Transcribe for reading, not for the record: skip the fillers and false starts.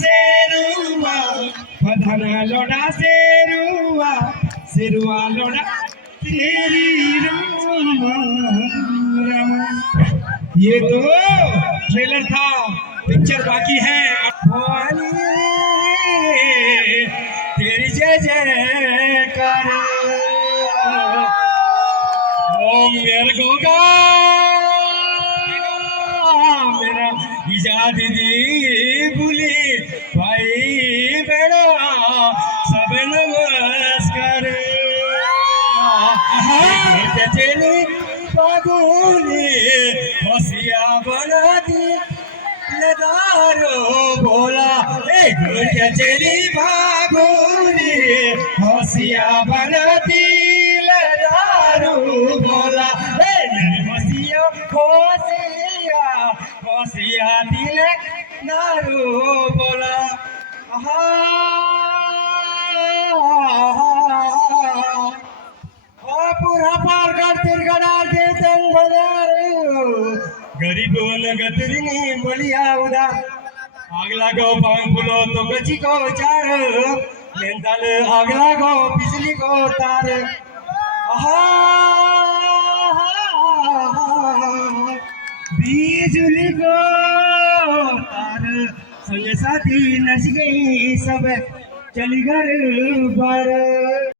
सेरुआ पधना लोड़ा सेरुआ सेरुआ लोड़ा तेरी ये तो ट्रेलर था, पिक्चर बाकी है। तेरी जय जयकार ओ मेरे गोगा मेरा इजाद दी भूली भाई बेड़ा सब नमस्कार चली बाबूली हसिया बना दी लदारो बोला चली बाबूली हसिया बना दी लदारो बोला हसिया हसिया हसिया दिले नारू बोला पूरा पार कर तिरगड़ा दे गरीब लगतरी बलिया उदा आगला गो पंखुलो तो गची को चार लेंदल आगला गो बिजली को तार बिजली को तार संग साथी नच गई सब चली घर पर